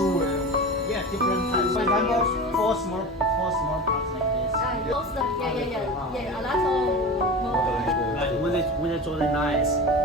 shoe. Yeah, different types. For example, four small parts like this. Poster, yeah, a lot of more. Like with the Jordan 9s.